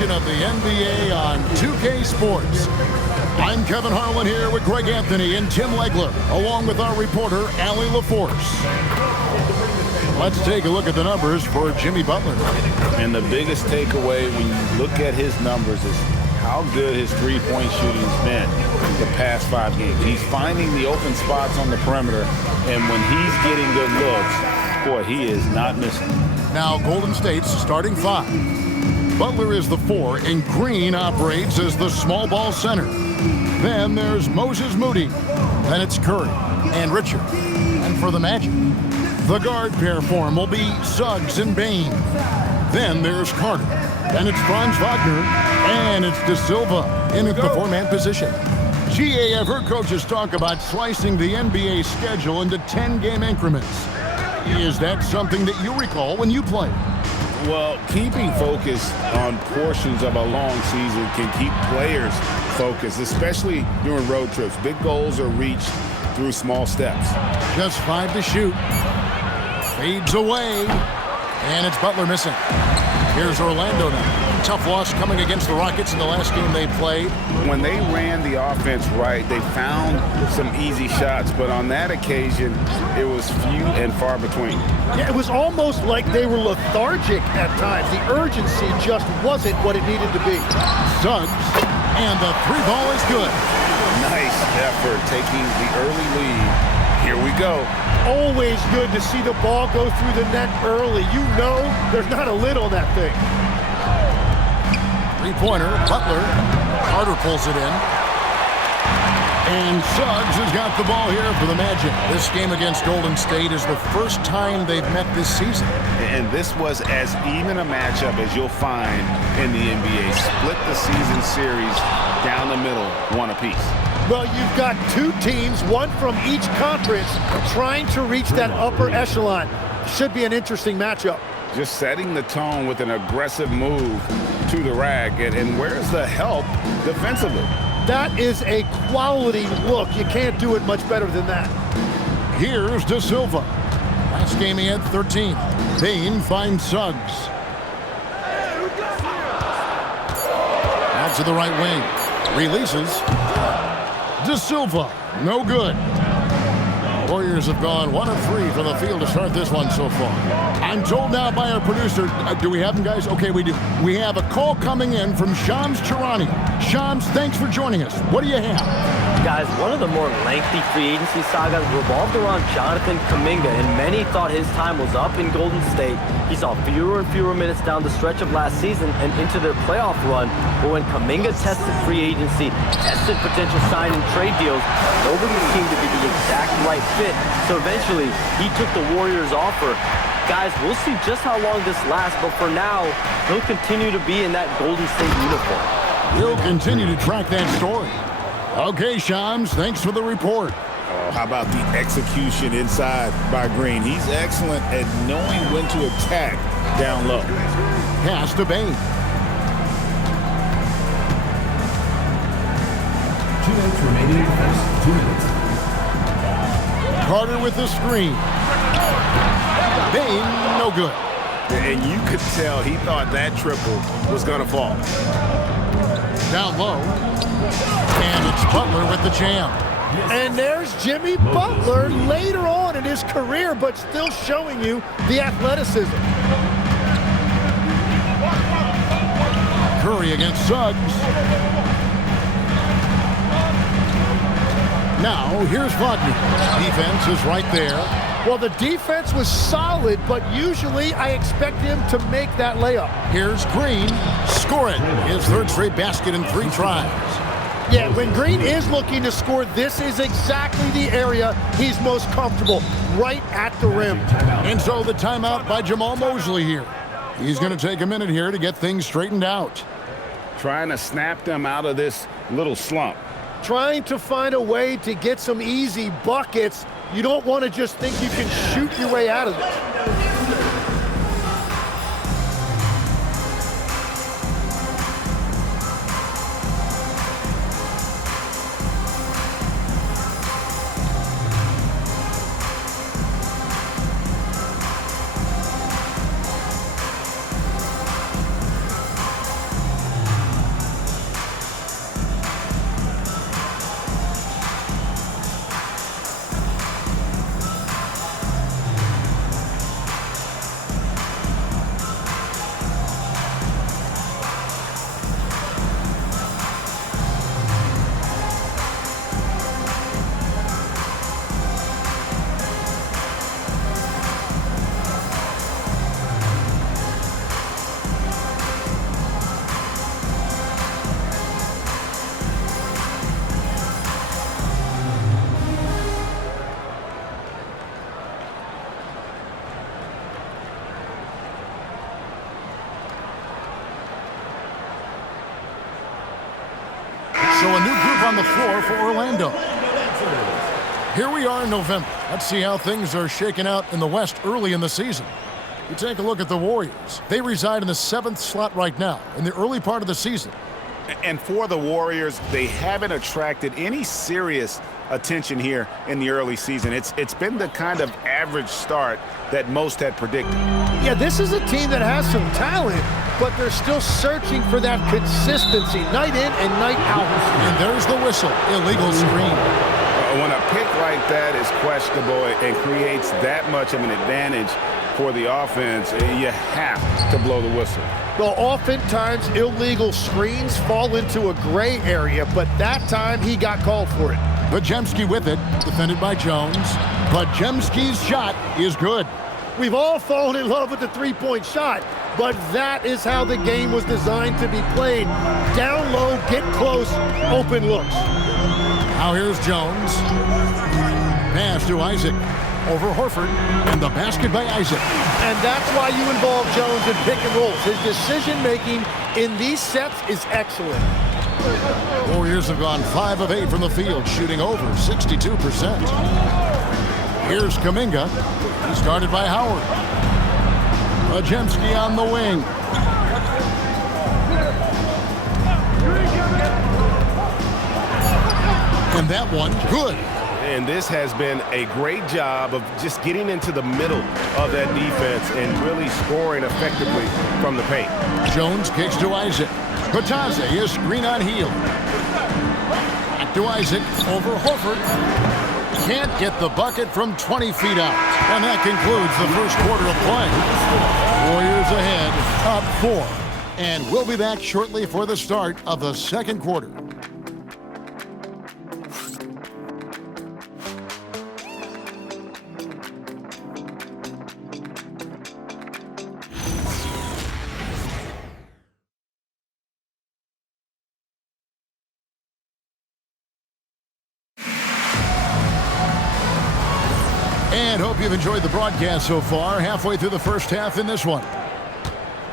edition of the NBA on 2K Sports. I'm Kevin Harlan here with Greg Anthony and Tim Legler, along with our reporter, Allie LaForce. Let's take a look at the numbers for Jimmy Butler. And the biggest takeaway when you look at his numbers is how good his three-point shooting has been the past 5 games. He's finding the open spots on the perimeter, and when he's getting good looks, boy, he is not missing. Now Golden State's starting 5. Butler is the 4, and Green operates as the small ball center. Then there's Moses Moody. Then it's Curry and Richard. And for the Magic, the guard pair form will be Suggs and Bane. Then there's Carter. Then it's Franz Wagner. And it's De Silva in at the 4-man position. GA, I've heard coaches talk about slicing the NBA schedule into 10-game increments. Is that something that you recall when you played? Well, keeping focus on portions of a long season can keep players focused, especially during road trips. Big goals are reached through small steps. Just 5 to shoot. Fades away. And it's Butler missing. Here's Orlando now. Tough loss coming against the Rockets in the last game they played. When they ran the offense right, they found some easy shots, but on that occasion, it was few and far between. Yeah, it was almost like they were lethargic at times. The urgency just wasn't what it needed to be. Suggs, and the 3 ball is good. Nice effort taking the early lead. Here we go. Always good to see the ball go through the net early. You know there's not a lid on that thing. 3-pointer, Butler. Carter pulls it in. And Suggs has got the ball here for the Magic. This game against Golden State is the first time they've met this season. And this was as even a matchup as you'll find in the NBA. Split the season series down the middle, 1 apiece. Well, you've got 2 teams, one from each conference, trying to reach that upper echelon. Should be an interesting matchup. Just setting the tone with an aggressive move to the rack. And where's the help defensively? That is a quality look. You can't do it much better than that. Here's De Silva. Last game he had 13. Bane finds Suggs. Out to the right wing. Releases. De Silva, no good. Warriors have gone 1 of 3 from the field to start this one so far. I'm told now by our producer, do we have them, guys? Okay, we do. We have a call coming in from Shams Charania. Shams, thanks for joining us. What do you have? Guys, one of the more lengthy free agency sagas revolved around Jonathan Kuminga, and many thought his time was up in Golden State. He saw fewer and fewer minutes down the stretch of last season and into their playoff run. But when Kuminga tested free agency, tested potential sign and trade deals, nobody seemed to be the exact right fit. So eventually, he took the Warriors' offer. Guys, we'll see just how long this lasts, but for now, he'll continue to be in that Golden State uniform. We'll continue to track that story. Okay, Shams, thanks for the report. How about the execution inside by Green? He's excellent at knowing when to attack down low. Pass to Bane. 2 minutes remaining in the first. 2 minutes. Carter with the screen. Bane, no good. And you could tell he thought that triple was going to fall. Down low. And it's Butler with the jam. And there's Jimmy Butler later on in his career, but still showing you the athleticism. Curry against Suggs. Now, here's Wagner. Defense is right there. Well, the defense was solid, but usually I expect him to make that layup. Here's Green. Scoring his 3rd straight basket in 3 tries. Yeah, when Green is looking to score, this is exactly the area he's most comfortable, right at the rim. And so the timeout by Jamal Mosley here. He's going to take a minute here to get things straightened out. Trying to snap them out of this little slump. Trying to find a way to get some easy buckets. You don't want to just think you can shoot your way out of it. So a new group on the floor for Orlando. Here we are in November. Let's see how things are shaking out in the West early in the season. You take a look at the Warriors. They reside in the 7th slot right now in the early part of the season. And for the Warriors, they haven't attracted any serious attention here in the early season. It's been the kind of average start that most had predicted. Yeah, this is a team that has some talent, but they're still searching for that consistency night in and night out. And there's the whistle. Illegal screen. When a pick like that is questionable and creates that much of an advantage for the offense, you have to blow the whistle. Well, oftentimes illegal screens fall into a gray area, but that time he got called for it. Podziemski with it, defended by Jones. Podziemski's shot is good. We've all fallen in love with the three-point shot, but that is how the game was designed to be played. Down low, get close, open looks. Now here's Jones. Pass to Isaac. Over Horford, and the basket by Isaac. And that's why you involve Jones in pick and rolls. His decision-making in these sets is excellent. Warriors have gone 5 of 8 from the field, shooting over 62%. Here's Kuminga. He's guarded by Howard. Podziemski on the wing. And that one, good. And this has been a great job of just getting into the middle of that defense and really scoring effectively from the paint. Jones kicks to Isaac. Kutaze is screen on heel. Back to Isaac, over Horford. Can't get the bucket from 20 feet out. And that concludes the first quarter of play. Warriors ahead, up 4. And we'll be back shortly for the start of the second quarter. And hope you've enjoyed the broadcast so far. Halfway through the first half in this one.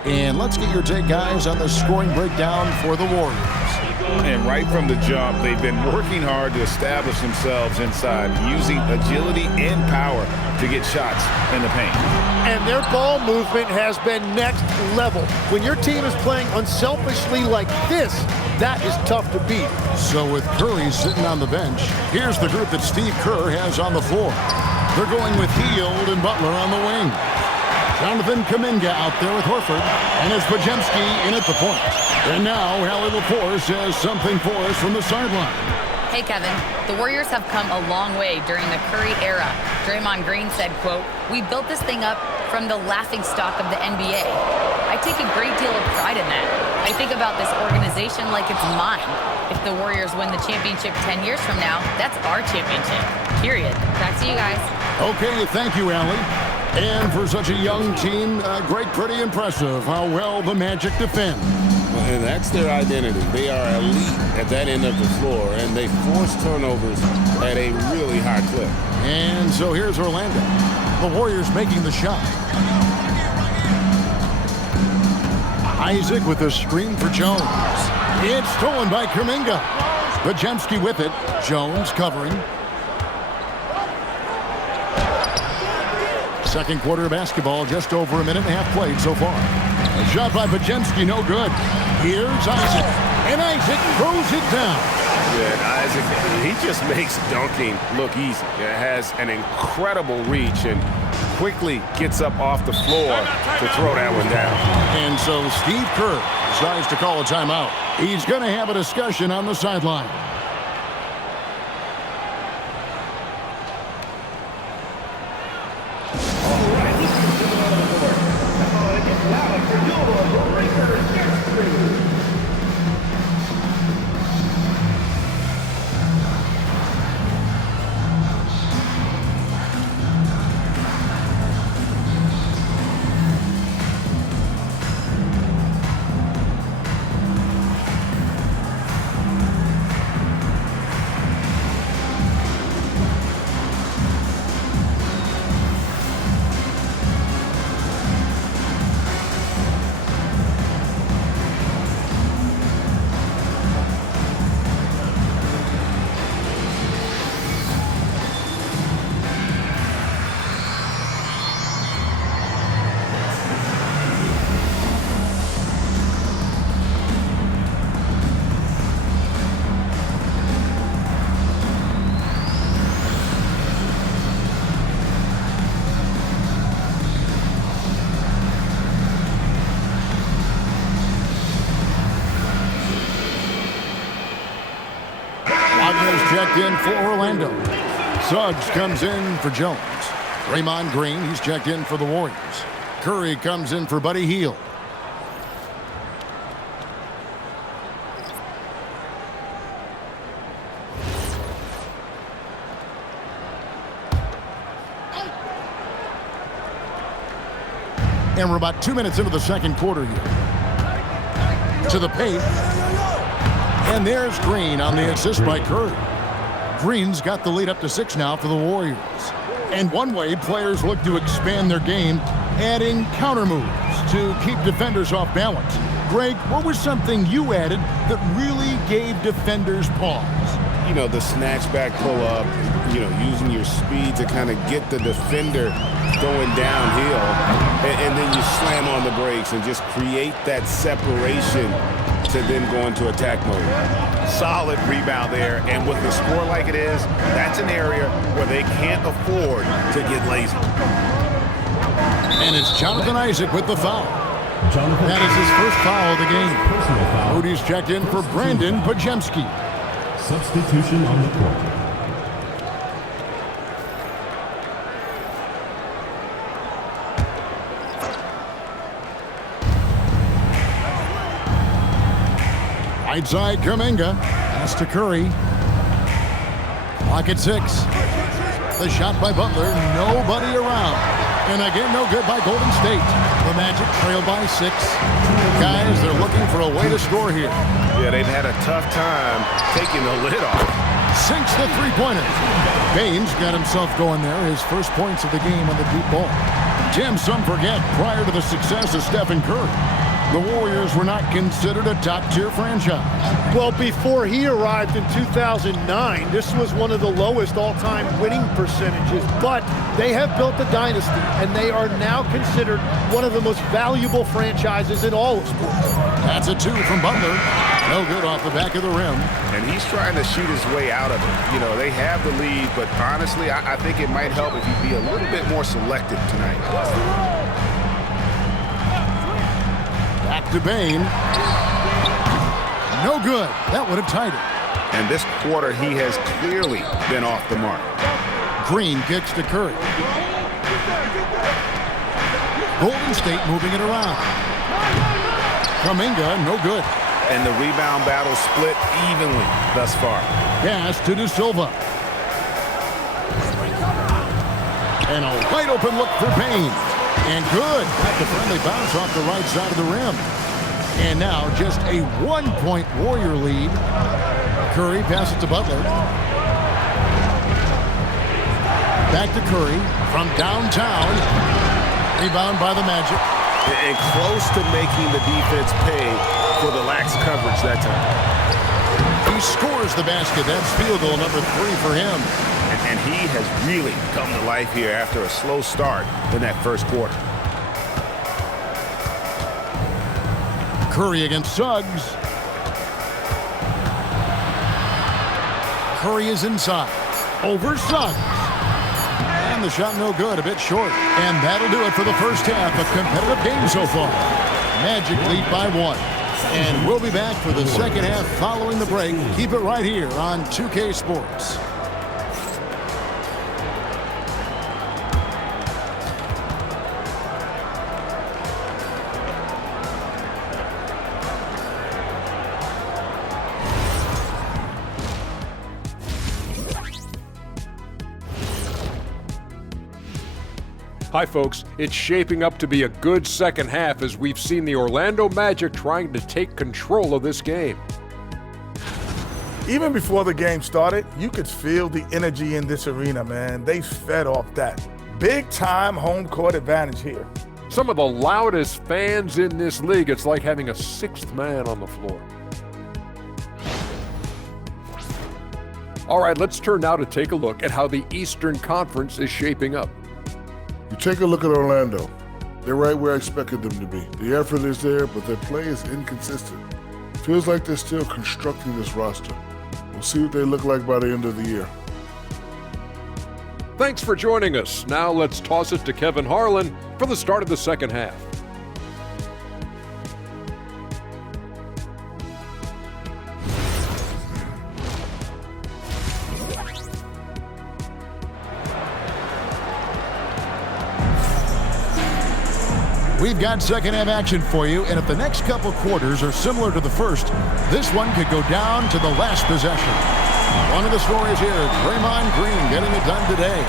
And let's get your take, guys, on the scoring breakdown for the Warriors. And right from the jump, they've been working hard to establish themselves inside, using agility and power to get shots in the paint. And their ball movement has been next level. When your team is playing unselfishly like this, that is tough to beat. So with Curry sitting on the bench, here's the group that Steve Kerr has on the floor. They're going with Hield and Butler on the wing. Jonathan Kuminga out there with Horford, and it's Podziemski in at the point. And now Hallie LaForce has something for us from the sideline. Hey, Kevin, the Warriors have come a long way during the Curry era. Draymond Green said, quote, "We built this thing up from the laughingstock of the NBA. I take a great deal of pride in that. I think about this organization like it's mine. If the Warriors win the championship 10 years from now, that's our championship, period." Back to you guys. Okay, thank you, Allie. And for such a young team, great, pretty impressive how well the Magic defend. And that's their identity. They are elite at that end of the floor, and they force turnovers at a really high clip. And so here's Orlando. The Warriors making the shot. Isaac with a screen for Jones. It's stolen by Kuminga. Podziemski with it. Jones covering. Second quarter of basketball, just over a minute and a half played so far. A shot by Podziemski, no good. Here's Isaac, and Isaac throws it down. Yeah, and Isaac, he just makes dunking look easy. It has an incredible reach and quickly gets up off the floor to throw that one down. And so Steve Kerr decides to call a timeout. He's going to have a discussion on the sideline. has checked in for Orlando. Suggs comes in for Jones. Draymond Green, he's checked in for the Warriors. Curry comes in for Buddy Hield. And we're about 2 minutes into the second quarter here. To the paint. And there's Green on the assist by Curry. Green's got the lead up to 6 now for the Warriors. And one way players look to expand their game, adding counter moves to keep defenders off balance. Greg, what was something you added that really gave defenders pause? You know, the snatch back pull up, you know, using your speed to kind of get the defender going downhill, and then you slam on the brakes and just create that separation to then go into attack mode. Solid rebound there, and with the score like it is, that's an area where they can't afford to get lazy. And it's Jonathan Isaac with the foul. Jonathan That is his first foul of the game. personal foul. Moody's checked in for Brandon Pajemski. Substitution on the court. Right side, Kuminga. Pass to Curry. Clock at 6. The shot by Butler. Nobody around. And again, no good by Golden State. The Magic trail by 6. Guys, they're looking for a way to score here. Yeah, they've had a tough time taking the lid off. Sinks the three-pointer. Baines got himself going there. His first points of the game on the deep ball. Tim, some forget, prior to the success of Stephen Curry, the Warriors were not considered a top-tier franchise. Well, before he arrived in 2009, this was one of the lowest all-time winning percentages, but they have built a dynasty, and they are now considered one of the most valuable franchises in all of sports. That's a 2 from Butler. No good off the back of the rim. And he's trying to shoot his way out of it. You know, they have the lead, but honestly, I think it might help if he be a little bit more selective tonight. Back to Bane. No good. That would have tied it. And this quarter, he has clearly been off the mark. Green kicks to Curry. Golden State moving it around. Kuminga, no good. And the rebound battle split evenly thus far. Pass to De Silva. And a wide open look for Payne. And good. Got the friendly bounce off the right side of the rim. And now just a 1-point Warrior lead. Curry passes to Butler. Back to Curry from downtown. Rebound by the Magic. And close to making the defense pay for the lax coverage that time. He scores the basket. That's field goal number 3 for him. And he has really come to life here after a slow start in that first quarter. Curry against Suggs. Curry is inside. Over Suggs. And the shot no good, a bit short. And that'll do it for the first half. A competitive game so far. Magic lead by 1. And we'll be back for the second half following the break. Keep it right here on 2K Sports. Hi folks, it's shaping up to be a good second half as we've seen the Orlando Magic trying to take control of this game. Even before the game started, you could feel the energy in this arena, man. They fed off that. Big time home court advantage here. Some of the loudest fans in this league, it's like having a sixth man on the floor. All right, let's turn now to take a look at how the Eastern Conference is shaping up. You take a look at Orlando. They're right where I expected them to be. The effort is there, but their play is inconsistent. Feels like they're still constructing this roster. We'll see what they look like by the end of the year. Thanks for joining us. Now let's toss it to Kevin Harlan for the start of the second half. We've got second half action for you, and if the next couple quarters are similar to the first, this one could go down to the last possession. One of the stories here, Draymond Green getting it done today.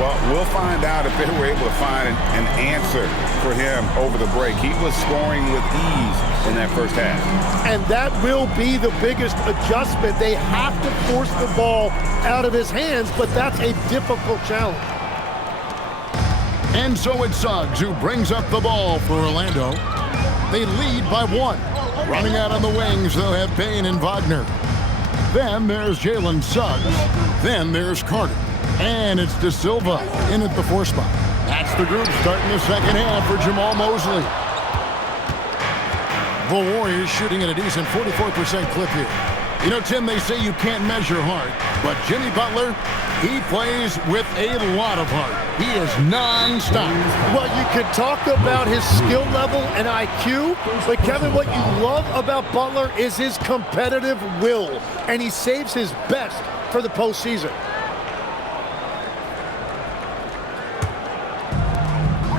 Well, we'll find out if they were able to find an answer for him over the break. He was scoring with ease in that first half. And that will be the biggest adjustment. They have to force the ball out of his hands, but that's a difficult challenge. And so it's Suggs who brings up the ball for Orlando. They lead by 1. Running out on the wings, they'll have Payne and Wagner. Then there's Jalen Suggs. Then there's Carter. And it's De Silva in at the 4 spot. That's the group starting the second half for Jamal Mosley. The Warriors shooting at a decent 44% clip here. You know, Tim, they say you can't measure heart, but Jimmy Butler, he plays with a lot of heart. He is non-stop. Well, you can talk about his skill level and IQ, but Kevin, what you love about Butler is his competitive will, and he saves his best for the postseason.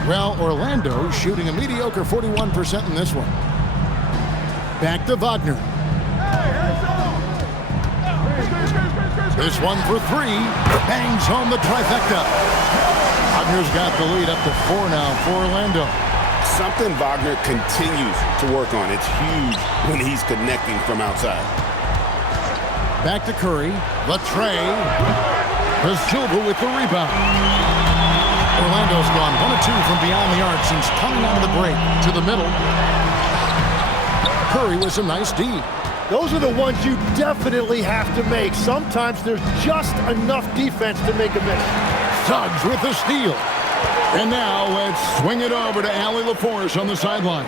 Well, Orlando shooting a mediocre 41% in this one. Back to Wagner. This one for 3. Bangs home the trifecta. Wagner's got the lead up to 4 now for Orlando. Something Wagner continues to work on. It's huge when he's connecting from outside. Back to Curry. The tray. De Silva with the rebound. Orlando's gone 1 of 2 from beyond the arc since coming out of the break to the middle. Curry with some nice D. Those are the ones you definitely have to make. Sometimes there's just enough defense to make a miss. Suggs with the steal. And now let's swing it over to Allie LaForce on the sideline.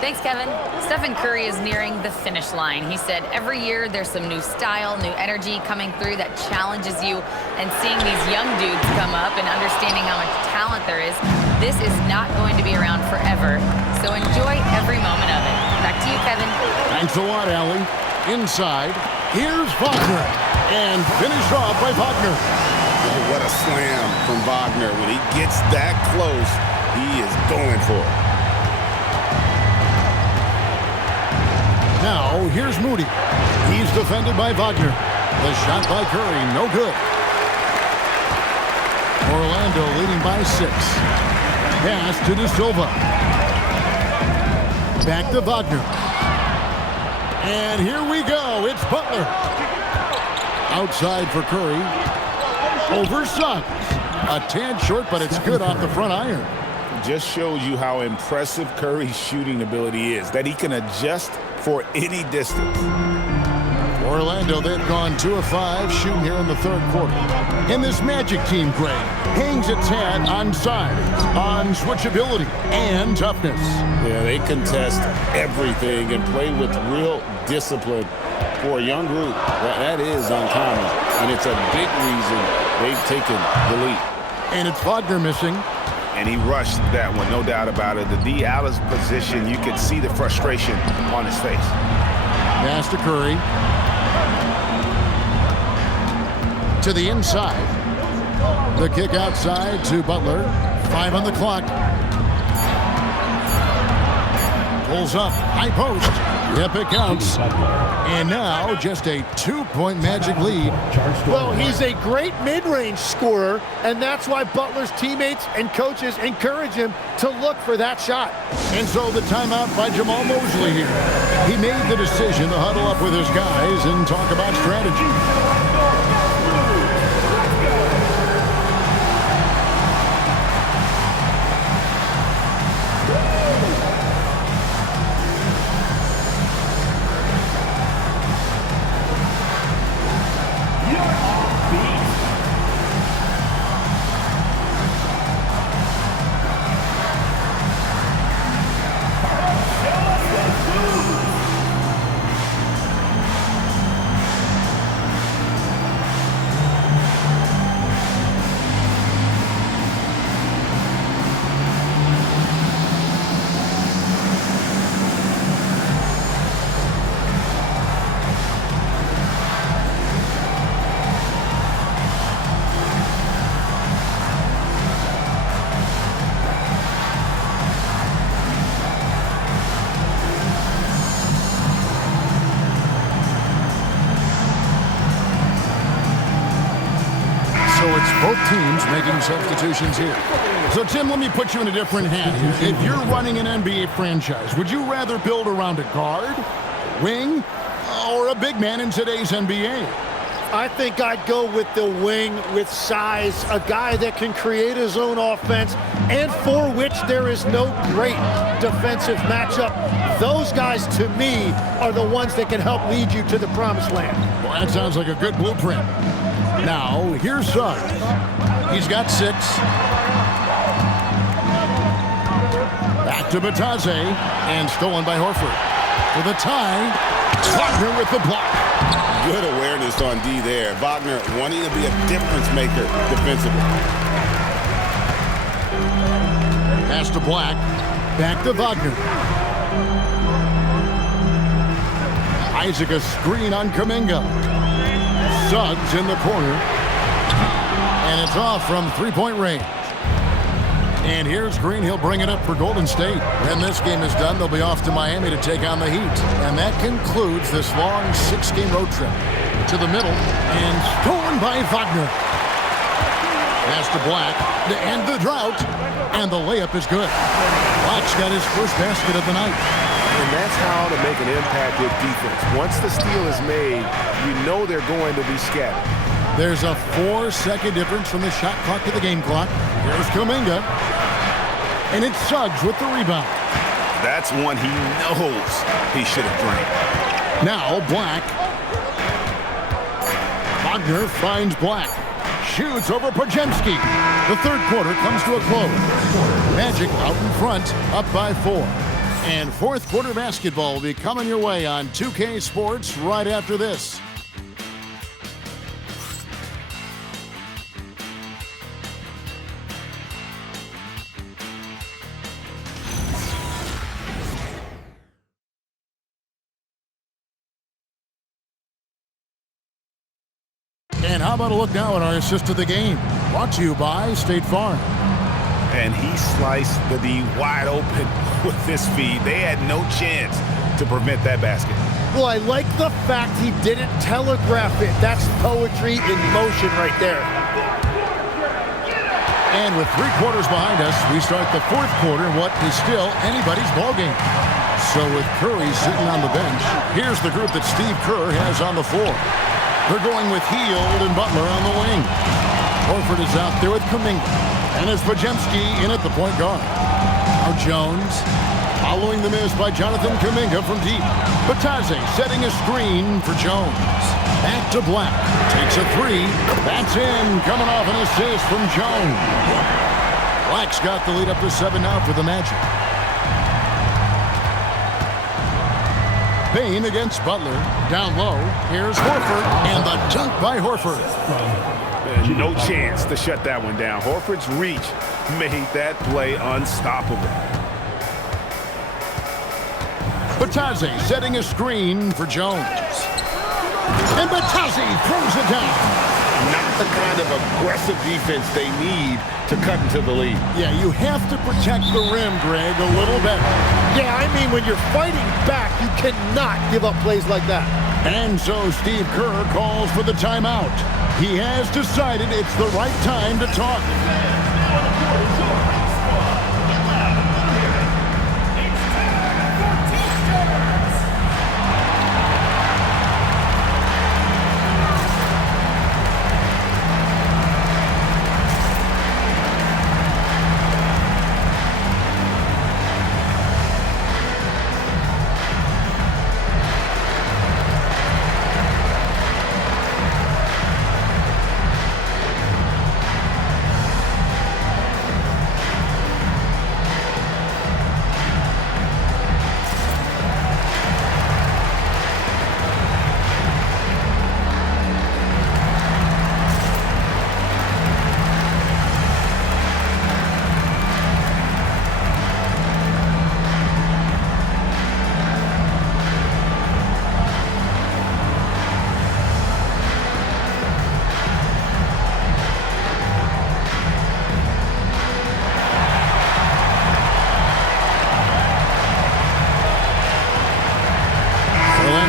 Thanks, Kevin. Stephen Curry is nearing the finish line. He said every year there's some new style, new energy coming through that challenges you. And seeing these young dudes come up and understanding how much talent there is, this is not going to be around forever. So enjoy every moment of it. Back to you, Kevin. Thanks a lot, Allie. Inside, here's Wagner. And finished off by Wagner. Oh, what a slam from Wagner. When he gets that close, he is going for it. Now, here's Moody. He's defended by Wagner. The shot by Curry, no good. Orlando leading by 6. Pass to De Silva. Back to Wagner. And here we go. It's Butler. Outside for Curry. Over Suggs. A tad short, but it's good off the front iron. Just shows you how impressive Curry's shooting ability is, that he can adjust for any distance. Orlando, they've gone 2 of 5 shooting here in the 3rd quarter. And this Magic team, Greg, hangs its hat on size, on switchability, and toughness. Yeah, they contest everything and play with real discipline. For a young group, that is uncommon, and it's a big reason they've taken the lead. And it's Wagner missing. And he rushed that one, no doubt about it. The D. Allen's position, you could see the frustration on his face. Pass to Curry. To the inside. The kick outside to Butler. 5 on the clock. Pulls up. High post. Yep, it counts. And now just a 2-point Magic lead. Well, he's a great mid-range scorer, and that's why Butler's teammates and coaches encourage him to look for that shot. And so the timeout by Jamal Mosley here. He made the decision to huddle up with his guys and talk about strategy. It's both teams making substitutions here. So, Tim, let me put you in a different hat here. If you're running an NBA franchise, would you rather build around a guard, wing, or a big man in today's NBA? I think I'd go with the wing with size, a guy that can create his own offense and for which there is no great defensive matchup. Those guys, to me, are the ones that can help lead you to the promised land. Well, that sounds like a good blueprint. Now, here's Suggs. He's got 6. Back to Batadze, and stolen by Horford. With a tie, Wagner with the block. Good awareness on D there. Wagner wanting to be a difference maker defensively. Pass to Black. Back to Wagner. Isaac a screen on Kuminga. Suggs in the corner. And it's off from three-point range. And here's Green. He'll bring it up for Golden State. When this game is done, they'll be off to Miami to take on the Heat. And that concludes this long 6-game road trip. To the middle, and stolen by Wagner. Pass to Black to end the drought, and the layup is good. Black's got his first basket of the night. And that's how to make an impact with defense. Once the steal is made, you know they're going to be scattered. There's a 4-second difference from the shot clock to the game clock. Here's Kuminga. And it's Suggs with the rebound. That's one he knows he should have drained. Now Black. Wagner finds Black. Shoots over Podziemski. The third quarter comes to a close. Magic out in front, up by 4. And fourth quarter basketball will be coming your way on 2K Sports right after this. And how about a look now at our assist of the game? Brought to you by State Farm. And he sliced the D wide open with this feed. They had no chance to prevent that basket. Well, I like the fact he didn't telegraph it. That's poetry in motion right there. And with 3 quarters behind us, we start the fourth quarter in what is still anybody's ballgame. So with Curry sitting on the bench, here's the group that Steve Kerr has on the floor. They're going with Hield and Butler on the wing. Horford is out there with Kuminga. And it's Podziemski in at the point guard. Now Jones following the miss by Jonathan Kuminga from deep. Batadze setting a screen for Jones. Back to Black. Takes a 3. That's in. Coming off an assist from Jones. Black's got the lead up to 7 now for the Magic. Payne against Butler. Down low. Here's Horford. And the dunk by Horford. No chance to shut that one down. Horford's reach made that play unstoppable. Batadze setting a screen for Jones. And Batadze throws it down. Not the kind of aggressive defense they need to cut into the lead. Yeah, you have to protect the rim, Greg, a little better. Yeah, I mean, when you're fighting back, you cannot give up plays like that. And so Steve Kerr calls for the timeout. He has decided it's the right time to talk.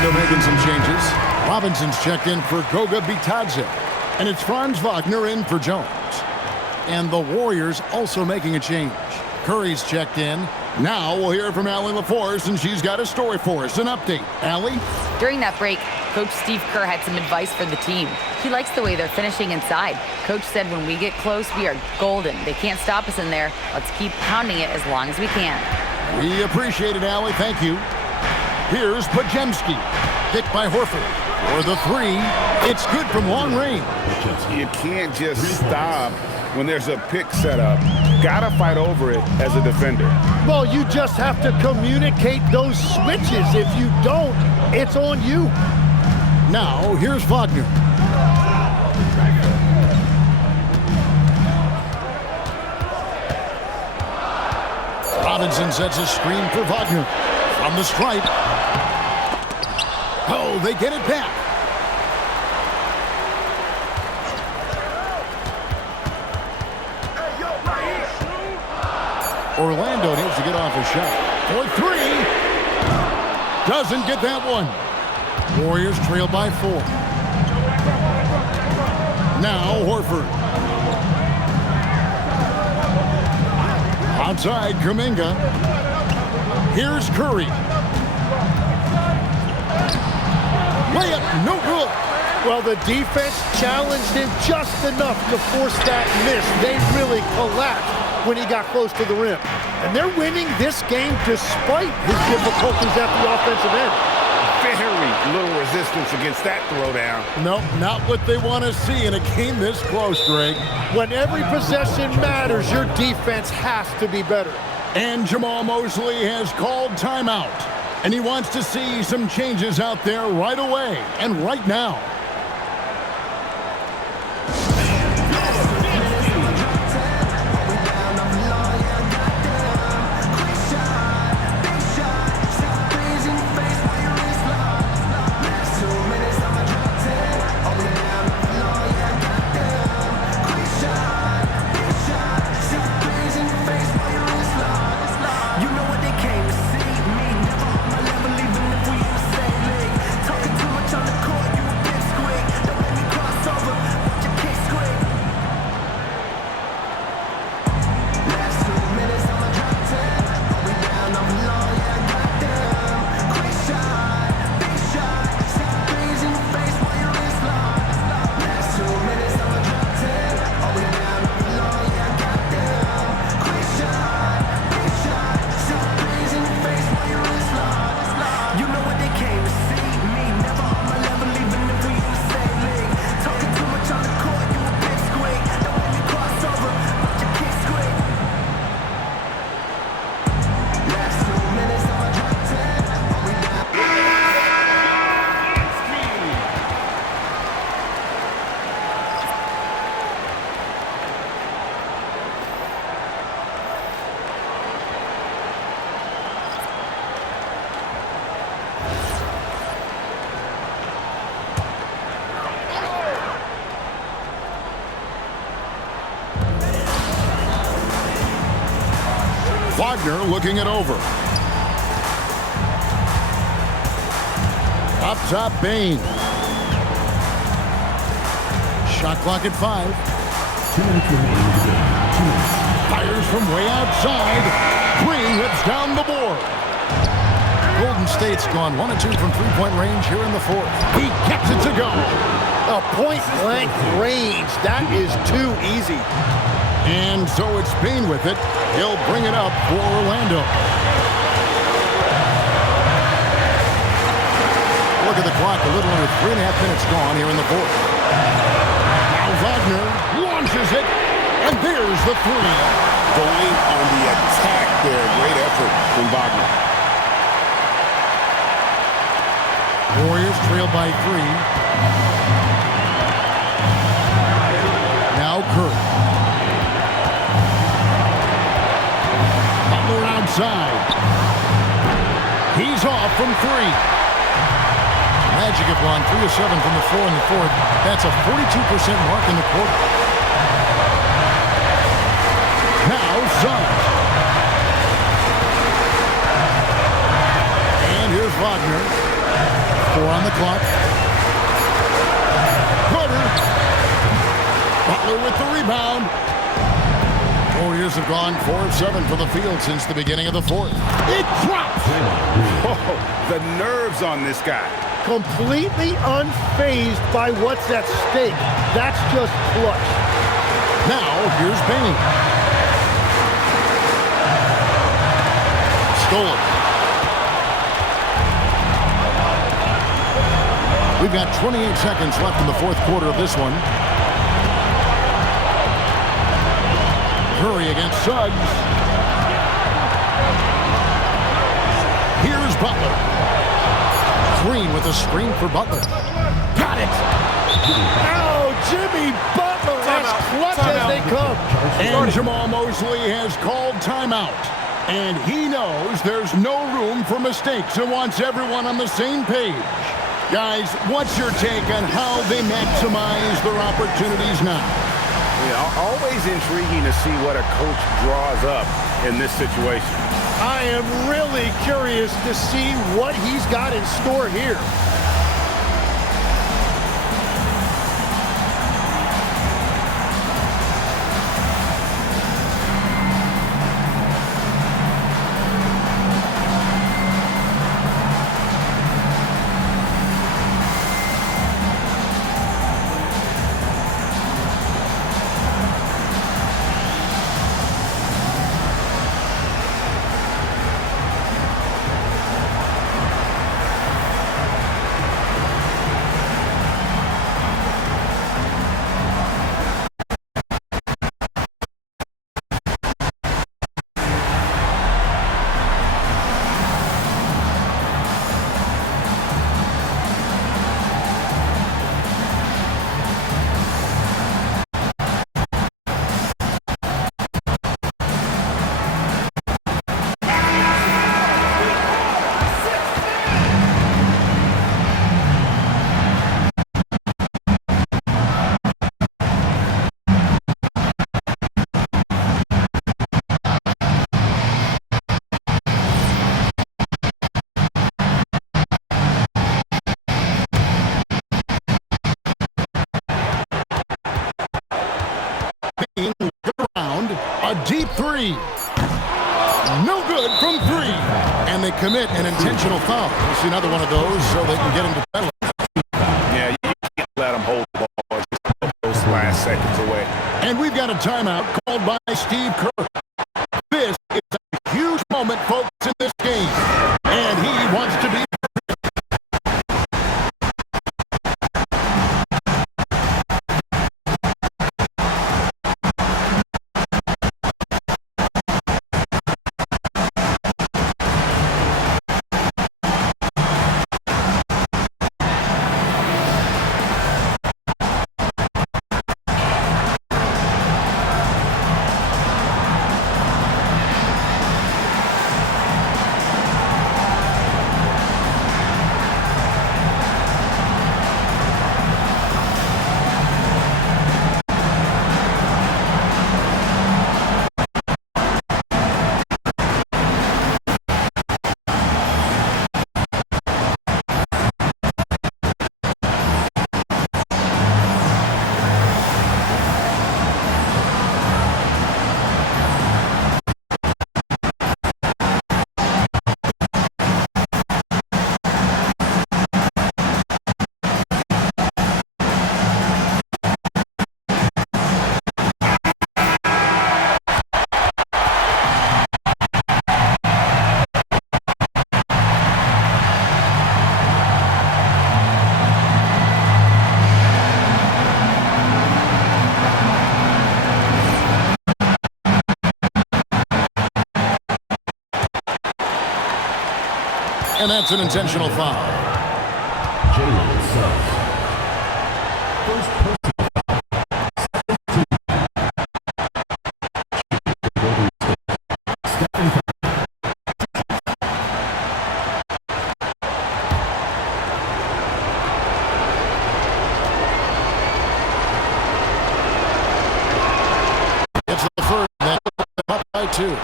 Making some changes. Robinson's checked in for Goga Bitadze. And it's Franz Wagner in for Jones. And the Warriors also making a change. Curry's checked in. Now we'll hear from Allie LaForce, and she's got a story for us. An update. Allie? During that break, Coach Steve Kerr had some advice for the team. He likes the way they're finishing inside. Coach said when we get close, we are golden. They can't stop us in there. Let's keep pounding it as long as we can. We appreciate it, Allie. Thank you. Here's Pajemski. Picked by Horford. For the three, it's good from long range. You can't just stop when there's a pick set up. Gotta fight over it as a defender. Well, you just have to communicate those switches. If you don't, it's on you. Now, here's Wagner. Robinson sets a screen for Wagner. From the stripe. Oh, they get it back. Orlando needs to get off a shot. For three. Doesn't get that one. Warriors trail by 4. Now Horford. Outside Kuminga. Here's Curry. Layup, no good. Well, the defense challenged him just enough to force that miss. They really collapsed when he got close to the rim. And they're winning this game despite his difficulties at the offensive end. Very little resistance against that throwdown. Nope, not what they want to see in a game this close, Greg. When every possession matters, your defense has to be better. And Jamal Mosley has called timeout. And he wants to see some changes out there right away and right now. Wagner looking it over. Up top, Bain. Shot clock at 5. 2 minutes remaining in the game. 2 minutes. Fires from way outside. Green whips down the board. Golden State's gone 1 of 2 from three-point range here in the 4th. He gets it to go. A point-blank range. That is too easy. And so it's Bain with it. He'll bring it up for Orlando. Look at the clock. A little under 3.5 minutes gone here in the 4th. Now Wagner launches it. And there's the 3. Going on the attack there. Great effort from Wagner. Warriors trail by 3. Now Curry. Butler outside. He's off from 3. Magic have gone 3 of 7 from the floor in the 4th. That's a 42% mark in the quarter. Now Suggs. And here's Wagner. 4 on the clock. Carter. Butler with the rebound. Warriors have gone 4 of 7 from the field since the beginning of the fourth. It drops! Oh, the nerves on this guy. Completely unfazed by what's at stake. That's just clutch. Now, here's Bain. Stolen. We've got 28 seconds left in the fourth quarter of this one. Curry against Suggs. Here's Butler. Green with a screen for Butler. Got it! Oh, Jimmy Butler, as clutch as they come. And Jamal Mosley has called timeout. And he knows there's no room for mistakes and wants everyone on the same page. Guys, what's your take on how they maximize their opportunities now? Yeah, always intriguing to see what a coach draws up in this situation. I am really curious to see what he's got in store here. A deep three. No good from 3. And they commit an intentional foul. We'll see another one of those so they can get him to penalty. Yeah, you can't let them hold the ball. Just put those last seconds away. And we've got a timeout called by Steve Kerr. This is a huge moment, folks, in this game. And he wants to be... And that's an intentional foul. Jalen Suggs. First personal foul. 17. Stephen Curry. It's the first, then up by 2.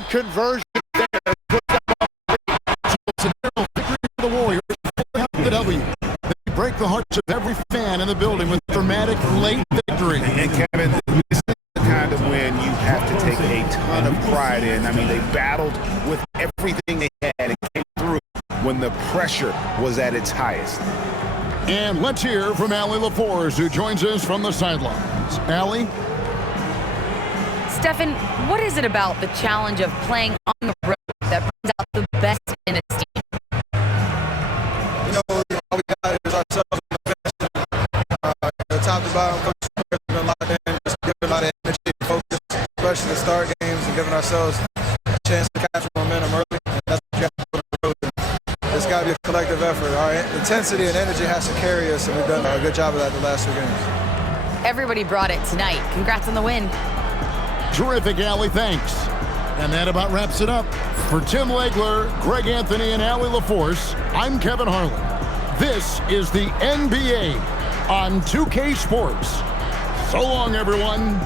two-point conversion there. It's a narrow victory for the Warriors. The W. They break the hearts of every fan in the building with a dramatic late victory. And Kevin, this is the kind of win you have to take a ton of pride in. I mean, they battled with everything they had and came through when the pressure was at its highest. And let's hear from Allie LaForce, who joins us from the sidelines. Allie? Stephen, what is it about the challenge of playing on the road that brings out the best in a team? You know, all we got is ourselves in the bench. Top to bottom, coach has been locked in, just giving a lot of energy and focus, especially to start games and giving ourselves a chance to capture momentum early. And that's what you have to do on the road. It's got to be a collective effort. Our intensity and energy has to carry us, and we've done a good job of that the last 2 games. Everybody brought it tonight. Congrats on the win. Terrific, Allie. Thanks. And that about wraps it up. For Tim Legler, Greg Anthony, and Allie LaForce, I'm Kevin Harlan. This is the NBA on 2K Sports. So long, everyone.